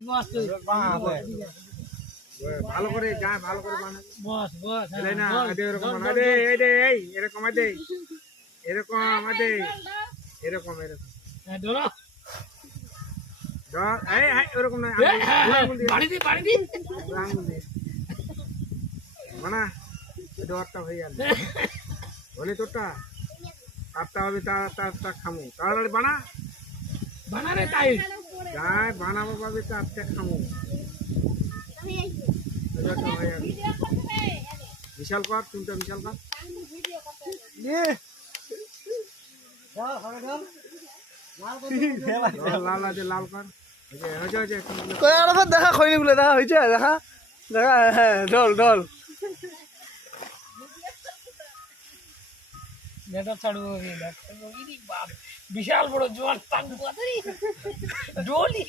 মস্ত ভালো করে যা ভালো করে বানা বস বস এলাই না আদে এরকম বানা দে এই এরকম আদে এরকম আদে এরকম এরকম হ্যাঁ ধরো ধর এই এরকম না বাড়ি দি আঙুল দিয়ে বানা ডরটা হয়ে গেল বলে তোরটা কাটতে হবে তার খামু তাড়াতাড়ি বানা রে তাই যাই বানাবো পাবে তারটা খামু ডরটা হয়ে গেল বিশাল কর চুলটা বিশাল কর লাল আছে লাল কর হয়েছে দেখা খৈনি বলে দেখা হয়েছে দেখা দেখা হ্যাঁ ডল ডল নেতা ছাড়বো বিশাল বড় জোয়ার টাঙ্গু ডলি